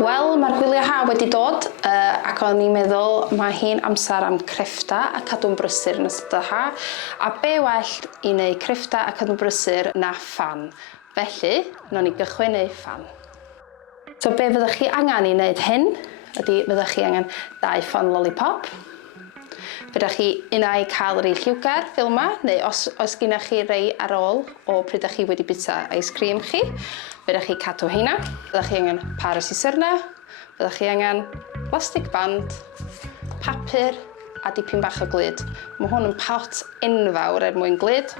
Wel, mae'r gwyliau ha wedi dod ac o'n i'n meddwl mae hi'n amser am creffta a cadw'n brysur yn ystod y ha. A be well i wneud creffta a cadw'n brysur na ffan. Felly, wnawn ni gychwyn neu ffan. So be fyddwch chi angen i wneud hyn ydy fyddwch chi angen 2 ffan lollipop. Fyddwch chi unau cael rei lliwgar fel yma, neu os gynnwch chi rei ar ôl o pryd ydych chi wedi bita ice cream chi, fyddwch chi cadw heina. Fyddwch chi angen pares i syrna, fyddwch chi angen plastic band, papur a dipyn bach o glud. Mae hwn yn pot enfawr mwyn glud,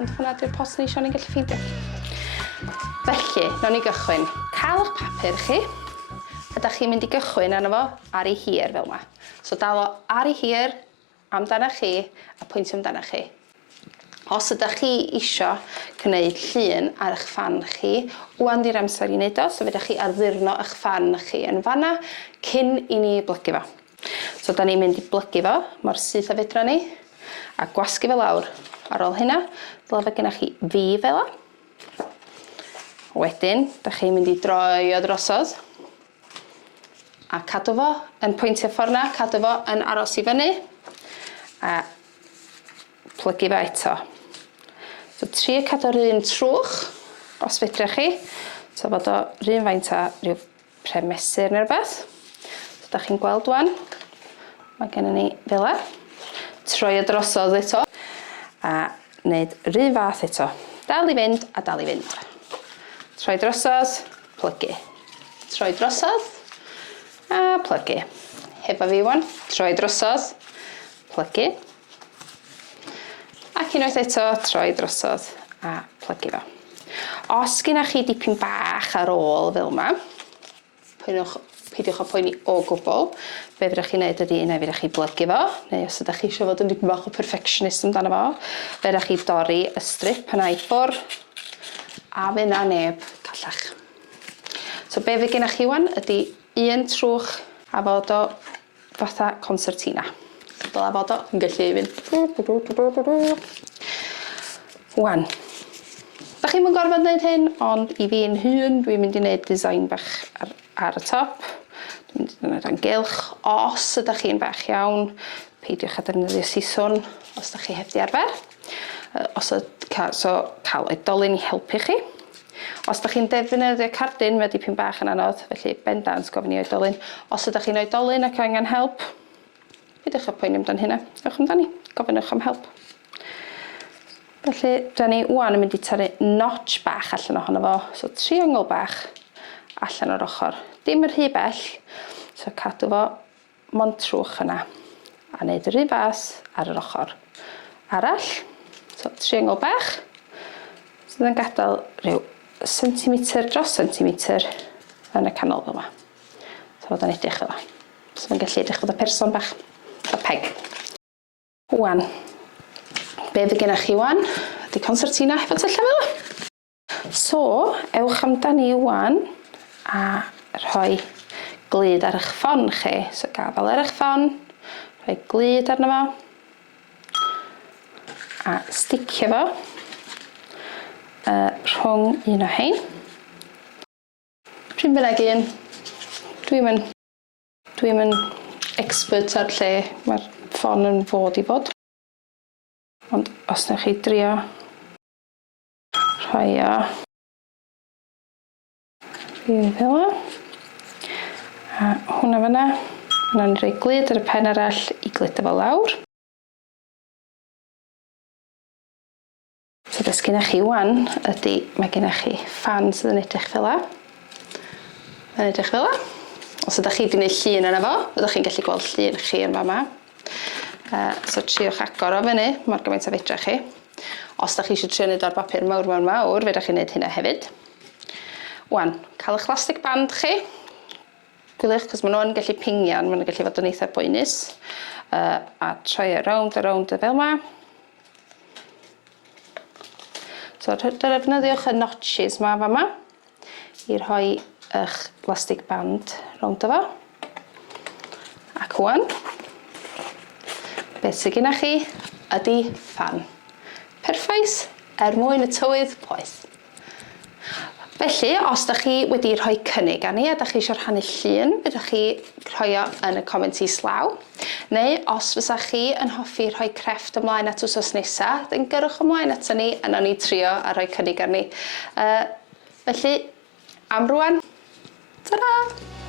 ond hwnna di'r pot ni eisiau ni'n gallu ffeindio. Felly, wnawn ni gychwyn. Cael eich papur chi, ydych chi'n mynd i gychwyn arno fo ar ei hir fel yma. So dal o ar ei hir amdanoch chi a pwyntio amdanoch chi. Os ydych chi isio gwneud llun ar eich ffan chi, wwan di'r amser i wneud o, so fyddwch chi arddurno eich ffan chi yn fanna cyn i ni blygu fo. So da ni'n mynd i blygu fo mor syth a fedra ni a gwasgu fe lawr. Ar ôl hynna, dyle fe gennych chi fi fel o. Wedyn, da chi'n mynd i droi o drosodd a cadw fo yn pwyntio ffordd na, cadw fo yn aros i fyny a plygu fo eto. So trio cadw'r un trwch os fedrwch chi. So fod o run faint a rhyw premesur neu rhywbeth. So da chi'n gweld wan, mae gennym ni fel e. Troi o drosodd eto a wneud run fath eto. Dal i fynd a dal i fynd. Troi drosodd, plygu. Troi drosodd a plygu. Hefo fi wan, troi drosodd, plygu. Ac unwaith eto, troi drosodd a plygu fo. Os gynnach chi dipyn bach ar ôl fel yma, peidiwch o poeni o gwbl. Be fyddwch chi'n neud ydy unai fyddwch chi blygu fo, neu os ydych chi eisiau fod yn dipyn bach o perfectionist amdano fo, fyddwch chi dorri y strip yna i ffwrdd a fe na neb callach. So be fydd gennych chi wan ydy un trwch a fod o fatha concertina. Dyla fod o yn gallu fynd. Wan. Da chi'n mynd gorfod wneud hyn, ond i fi'n hun, dwi'n mynd i wneud design bach ar y top. Dwi'n mynd i wneud o'n gylch. Os ydych chi'n bach iawn, peidiwch a defnyddio siswrn os ydych chi heb di arfer. So cael oedolyn i helpu chi. Os ydych chi'n defnyddio cardyn, mae dipyn bach yn anodd, felly bendant gofyn i oedolyn. Os ydych chi'n oedolyn ac angen help, peidiwch o poeni amdan hynna. Ewch amdani, gofynnwch am help. Felly, da ni wwan yn mynd i torri notch bach allan ohono fo. So, triongl bach allan o'r ochr. Dim yr rhy bell, so cadw fo mond trwch yna. A wneud yr un fas ar yr ochr arall. So, triongl bach. So, yn gadael rhyw centimetr dros centimetr yn y canol fel yma. So, fod yn edrych fel yma. So, yn gallu edrych fod y person bach. A peg. Wan. Be fydd gennych chi wan? Ydy concertina hefo tylla fel yma. So, ewch amdani wan a rhoi glud ar eich ffon chi. So, gafel ar eich ffon, rhoi glud arno fo a sticio fo rhwng un o hein. Pryn bynnag un. Dwi'n yn expert ar lle mae'r ffon yn fod i fod. Ond os ydych chi drio rhoi o fel yma. A hwnna fyna. Wnawn ni rhoi glud ar y pen arall i gludo fo lawr. So beth gennych chi wan ydy mae gennych chi ffan sydd yn edrych fel yma. Yn edrych fel yma. Os ydych chi wedi gwneud llun yna fo, fyddwch chi'n gallu gweld llun chi yn fama. So triwch agor o fyny, mor gymaint a fedrach chi. Os ydych chi eisiau trio wneud o'r bapur mawr, fyddwch chi'n wneud hynna hefyd. Wan, cael eich elastic band chi. Gwylwch, cos maen nhw'n gallu pingian, maen nhw'n gallu fod yn eitha boenus. A troi e rownd fel yma. So, defnyddiwch y notches ma fama i rhoi eich elastic band rownd o fo. Ac wan, beth sydd gennych chi ydy ffan. Perffaith mwyn y tywydd poeth. Felly, os ydych chi wedi rhoi cynnig arni a ydych chi eisiau rhannu llun, ydych chi rhoi o yn y commenti slaw. Neu, os fysach chi yn hoffi rhoi crefft ymlaen at wsos nesaf, then gyrwch ymlaen ato ni a nawn ni trio a rhoi cynnig arni. Felly, am rwan, ta-ra!